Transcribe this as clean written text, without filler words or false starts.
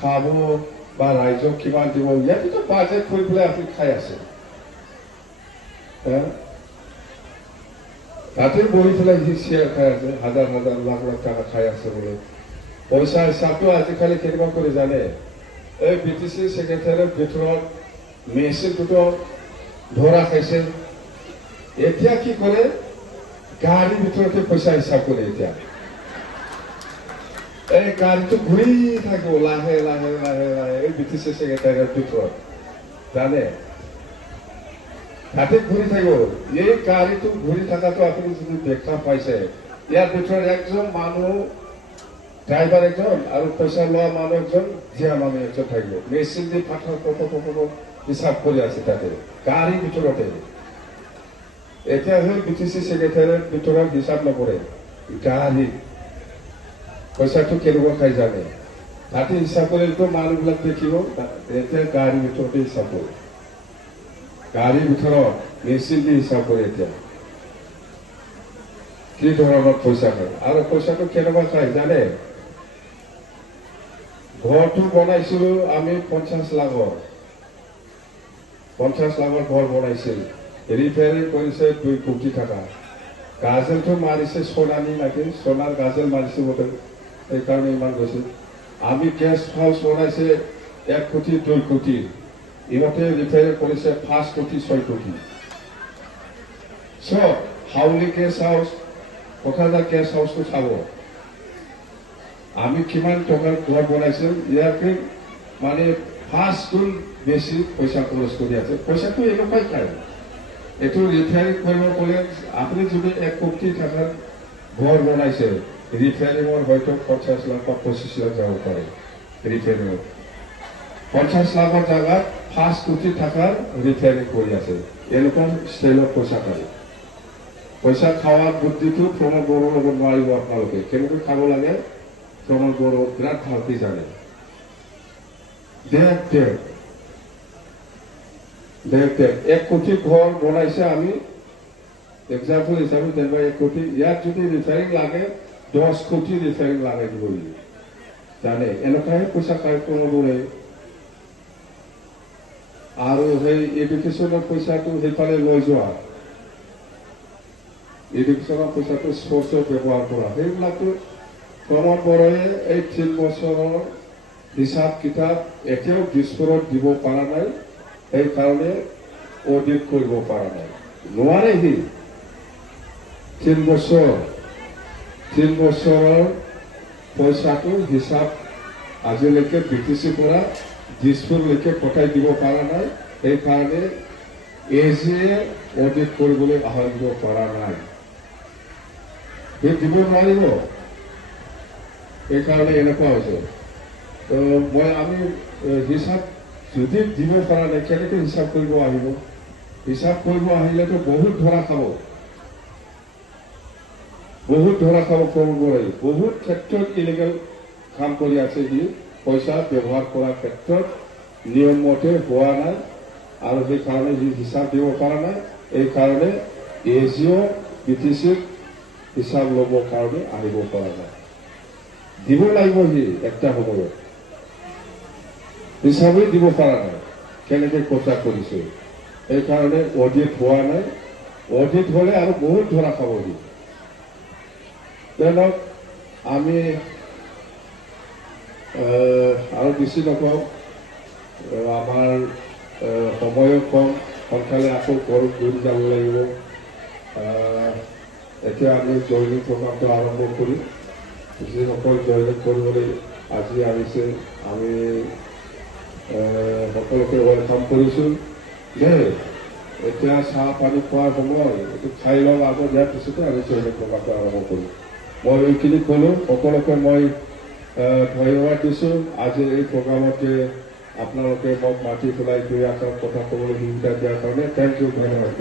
খাব বা ৰাইজক কিমান দিব ইয়াতেতো বাজেট কৰি পেলাই আপুনি খাই আছে তাতে বহি পেলাই সি শ্বেয়াৰ খাই আছে হাজাৰ হাজাৰ লাখ লাখ টকা খাই আছে বোলে পইচা হিচাপটো আজিকালি কেনেকুৱা কৰি জানে এই BTC ছেক্ৰেটাৰীৰ ভিতৰত মেচিনটোতো ধৰা খাইছে এতিয়া কি কৰে গাড়ীৰ ভিতৰতে পইচা হিচাপ কৰে এতিয়া এই গাড়ীটো ঘূৰি থাকিব লাহে লাহে লাহে লাহে এই BTC ছেক্ৰেটাৰীৰ ভিতৰত জানে তাতে ঘূৰি থাকিব এই গাড়ীটো ঘূৰি থকাটো আপুনি যদি দেখা পাইছে ইয়াৰ ভিতৰত একজন মানুহ ড্ৰাইভাৰ একজন আৰু পইচা লোৱা মানুহ একজন জীয়া মানুহ একজন থাকিব মেচিন দি পাথৰ হিচাপ কৰি আছে তাতে গাড়ীৰ ভিতৰতে এতিয়া সেই BTC ছেক্ৰেটাৰীৰ ভিতৰত হিচাপ নকৰে গাড়ী পইচাটো কেনেকুৱা খাই জানে তাতে হিচাপ কৰিলেতো মানুহবিলাক দেখিব এতিয়া গাড়ীৰ ভিতৰতে হিচাপ কৰে গাড়ীৰ ভিতৰত মেচিন দি হিচাপ কৰে এতিয়া কি ধৰণৰ পইচা খায় আৰু পইচাটো কেনেকুৱা খায় জানে ঘৰটো বনাইছিলো আমি 50 লাখৰ ঘৰ বনাইছিল ৰিপেয়াৰিং কৰিছে 2 কোটি টকা গাজেলটো মাৰিছে সোণালী লাগে সোণাৰ গাজেল মাৰিছে বোলে সেইকাৰণে ইমান গৈছে আমি গেষ্ট হাউচ বনাইছে 1 কোটি 2 কোটি ইহঁতে ৰিপেয়াৰিং কৰিছে 5 কোটি 6 কোটি সব হাউলি গেষ্ট হাউচ কোকৰাঝাৰ গেষ্ট হাউচটো চাব আমি কিমান টকাৰ ঘৰ বনাইছিল ইয়াকে মানে 5 গুণ বেছি পইচা খৰচ কৰি আছে পইচাটো এনেকুৱাই খায় এইটো ৰিপেয়াৰিং কৰিব গ'লে আপুনি যদি 1 কোটি টকাৰ ঘৰ বনাইছে ৰিপেয়াৰিঙৰ হয়তো 50 লাখ বা 25 লাখ যাব পাৰে ৰিপেয়াৰিঙত 50 লাখৰ জায়গাত 5 কোটি টকাৰ ৰিপেয়াৰিং কৰি আছে এনেকুৱা ষ্টাইলত পইচা খায় পইচা খাওয়াৰ বুদ্ধিটো প্ৰমোদ বড়োৰ লগত নোৱাৰিব আপোনালোকে কেনেকৈ খাব লাগে প্রমোদ বড়ো বিরাট ভালকে জানে দেখ 1 কোটি ঘর বনাইছে আমি এক্সাম্পল হিসাবে দেখবা 1 কোটি ইয়াত যদি রিপেয়ারিং লাগে 10 কোটি রিপেয়ারিং লাগাই দিব জানে এনেকুৱাই পইচা খাই প্ৰমোদ বড়োৱে আৰু সেই এডুকেশ্যনৰ পইচাটো সেইফালে লৈ যোৱা এডুকেশ্যনৰ পইচাটো স্পৰ্টছত ব্যৱহাৰ কৰা সেইবিলাকতো প্ৰমোদ বড়োৱে এই 3 বছৰৰ হিচাপ কিতাপ এতিয়াও দিছপুৰত দিব পৰা নাই সেইকাৰণে অডিট কৰিব পৰা নাই নোৱাৰে সি 3 বছৰৰ পইচাটো হিচাপ আজিলৈকে BTC পৰা দিছপুৰলৈকে পঠাই দিব পৰা নাই সেইকাৰণে এজিয়ে অডিট কৰিবলৈ আহিব পৰা নাই দিব নোৱাৰিব সেইকাৰণে এনেকুৱা হৈছে তো মই আমি হিচাপ যদি দিব পৰা নাই কেনেকৈ হিচাপ কৰিব আহিব হিচাপ কৰিব আহিলেতো বহুত ধৰা খাব প্ৰমোদ বড়োৱে বহুত ক্ষেত্ৰত ইলিগেল কাম কৰি আছে সি পইচা ব্যৱহাৰ কৰাৰ ক্ষেত্ৰত নিয়ম মতে হোৱা নাই আৰু সেইকাৰণে সি হিচাপ দিব পৰা নাই এইকাৰণে এজিও BTCক হিচাপ ল'বৰ কাৰণে আহিব পৰা নাই দিব লাগিব সি একটা সময়ত হিচাপে দিব পৰা নাই কেনেকৈ কথা কৰিছে এইকাৰণে অডিট হোৱা নাই অডিট হ'লে আৰু বহুত ধৰা খাব সি ধৰক আমি আৰু বেছি নকওঁ আমাৰ সময়ো কম সোনকালে আকৌ ঘৰত ঘূৰি যাব লাগিব এতিয়া আমি জইনিং প্ৰগ্ৰামটো আৰম্ভ কৰিম যিসকল জইনিং কৰিবলৈ আজি আহিছে আমি সকলোকে ৱেলকাম কৰিছোঁ যে এতিয়া চাহ পানী খোৱাৰ সময় এইটো খাই লওক আগত দিয়াৰ পিছতে আমি জইনিং প্ৰগ্ৰামটো আৰম্ভ কৰিম মই এইখিনি ক'লোঁ সকলোকে মই ধন্যবাদ দিছোঁ আজি এই প্ৰগ্ৰামতে আপোনালোকে মোক মাতি পেলাই 2 আখৰ কথা ক'বলৈ সুবিধা দিয়াৰ কাৰণে থেংক ইউ ধন্যবাদ